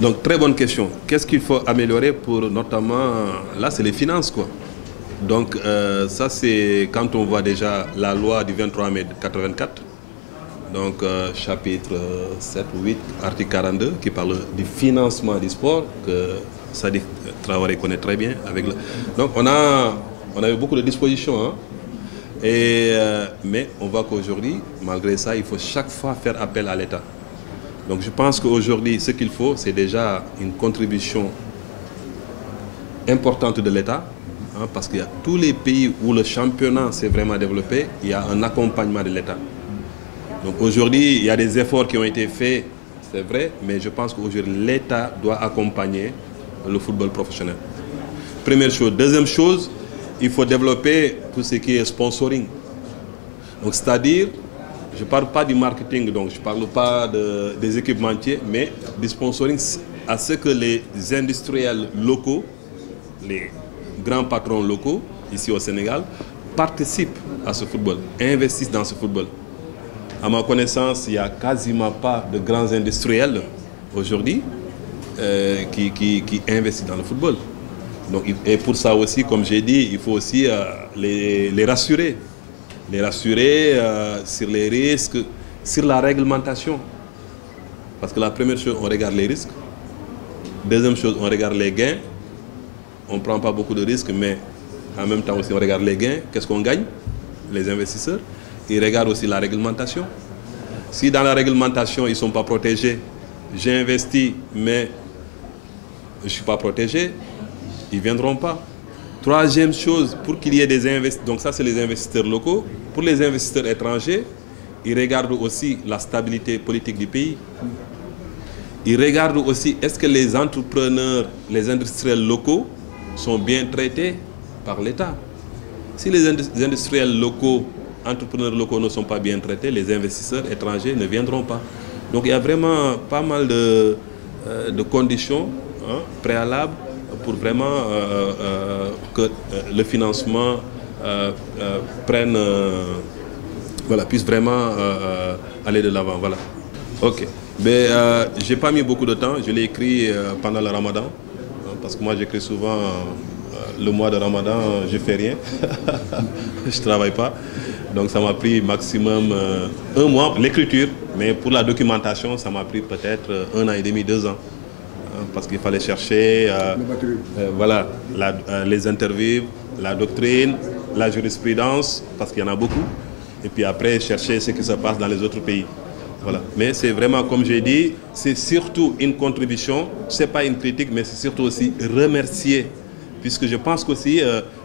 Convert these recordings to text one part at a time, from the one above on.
Donc, très bonne question. Qu'est-ce qu'il faut améliorer pour notamment, là, c'est les finances, quoi. Donc, ça, c'est quand on voit déjà la loi du 23 mai 84, donc chapitre 7 ou 8, article 42, qui parle du financement du sport, que Sadiq Traoré connaît très bien. Donc, on a eu beaucoup de dispositions, hein. Mais on voit qu'aujourd'hui, malgré ça, il faut chaque fois faire appel à l'État. Donc je pense qu'aujourd'hui, ce qu'il faut, c'est déjà une contribution importante de l'État, hein, parce qu'il y a tous les pays où le championnat s'est vraiment développé, il y a un accompagnement de l'État. Donc aujourd'hui, il y a des efforts qui ont été faits, c'est vrai, mais je pense qu'aujourd'hui, l'État doit accompagner le football professionnel. Première chose. Deuxième chose, il faut développer tout ce qui est sponsoring. Donc c'est-à-dire, je ne parle pas du marketing, donc je ne parle pas des équipementiers, mais du sponsoring à ce que les industriels locaux, les grands patrons locaux, ici au Sénégal, participent à ce football, investissent dans ce football. À ma connaissance, il n'y a quasiment pas de grands industriels aujourd'hui qui investissent dans le football. Donc, et pour ça aussi, comme j'ai dit, il faut aussi les rassurer. Les rassurer sur les risques, sur la réglementation. Parce que la première chose, on regarde les risques. Deuxième chose, on regarde les gains. On ne prend pas beaucoup de risques, mais en même temps aussi, on regarde les gains. Qu'est-ce qu'on gagne? Les investisseurs. Ils regardent aussi la réglementation. Si dans la réglementation, ils ne sont pas protégés, j'ai investi, mais je ne suis pas protégé, ils ne viendront pas. Troisième chose, pour qu'il y ait des investisseurs, donc ça c'est les investisseurs locaux, pour les investisseurs étrangers, ils regardent aussi la stabilité politique du pays. Ils regardent aussi est-ce que les entrepreneurs, les industriels locaux sont bien traités par l'État. Si les industriels locaux, entrepreneurs locaux ne sont pas bien traités, les investisseurs étrangers ne viendront pas. Donc il y a vraiment pas mal de conditions, hein, préalables pour vraiment que le financement puisse vraiment aller de l'avant. Voilà. Ok. Mais j'ai pas mis beaucoup de temps. Je l'ai écrit pendant le Ramadan, hein, parce que moi j'écris souvent le mois de Ramadan, je fais rien, je travaille pas. Donc ça m'a pris maximum un mois l'écriture, mais pour la documentation, ça m'a pris peut-être 1 an et demi, 2 ans. Parce qu'il fallait chercher voilà, les interviews, la doctrine, la jurisprudence, parce qu'il y en a beaucoup, et puis après chercher ce qui se passe dans les autres pays. Voilà. Mais c'est vraiment, comme j'ai dit, c'est surtout une contribution, ce n'est pas une critique, mais c'est surtout aussi remercier, puisque je pense qu'aussi,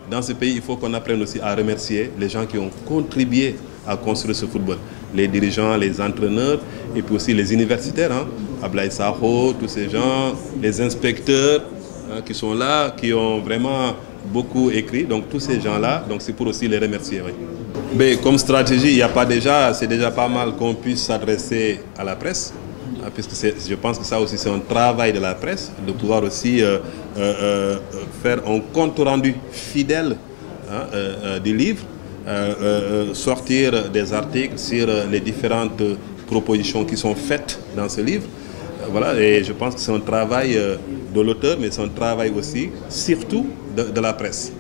dans ce pays, il faut qu'on apprenne aussi à remercier les gens qui ont contribué à construire ce football. Les dirigeants, les entraîneurs, et puis aussi les universitaires, hein, Ablaye Sakho, tous ces gens, les inspecteurs hein, qui sont là, qui ont vraiment beaucoup écrit. Donc tous ces gens-là, donc c'est pour aussi les remercier. Oui. Mais comme stratégie, il n'y a pas déjà, c'est déjà pas mal qu'on puisse s'adresser à la presse, hein, puisque je pense que ça aussi c'est un travail de la presse, de pouvoir aussi faire un compte rendu fidèle hein, du livre. Sortir des articles sur les différentes propositions qui sont faites dans ce livre. Voilà, et je pense que c'est un travail de l'auteur, mais c'est un travail aussi, surtout de la presse.